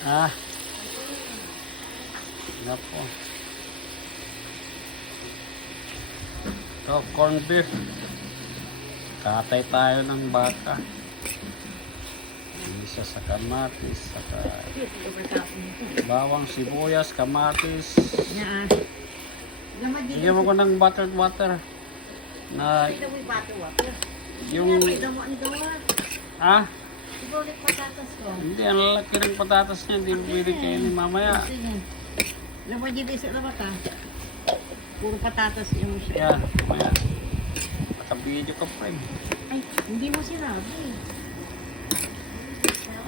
Ah, napo. Ito, corned beef. Katay tayo ng baka. Isa sa kamatis, saka bawang, sibuyas, kamatis. Bigyan mo ko ng buttered water. Na yung ah, hindi, ang lalaki ng patatas niya. Hindi mo pwede kainin mamaya. Laman dito isa na ka. Puro patatas yung siya. Yan, mamaya. Nakabidyo ka pa eh. Ay, hindi mo sinabi.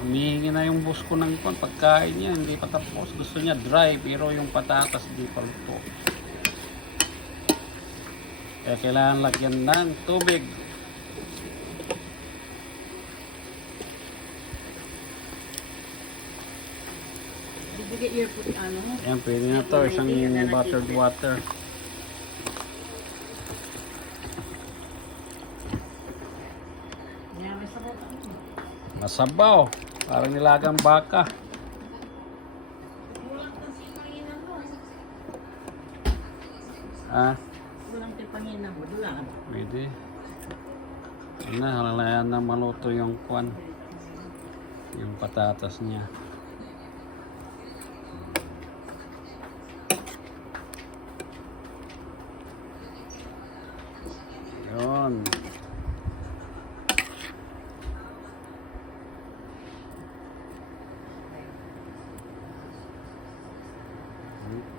Humihingi na yung boss ko ng pagkain niya. Hindi pa tapos. Gusto niya dry, pero yung patatas di pa luto. Kaya kailangan lagyan ng tubig. Bibigay your food, ano? Yan, pwede na to. Isang buttered water. Yan, may sabaw ka. Masabaw. Parang nilagang baka. Kulang kasi panginan mo. Ah, Kulang kasi panginan mo. Dula ka ba? pwede. Yan na, halalayan na maluto yung kwan. Yung patatas niya. Yun.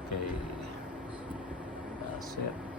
Okay. That's it.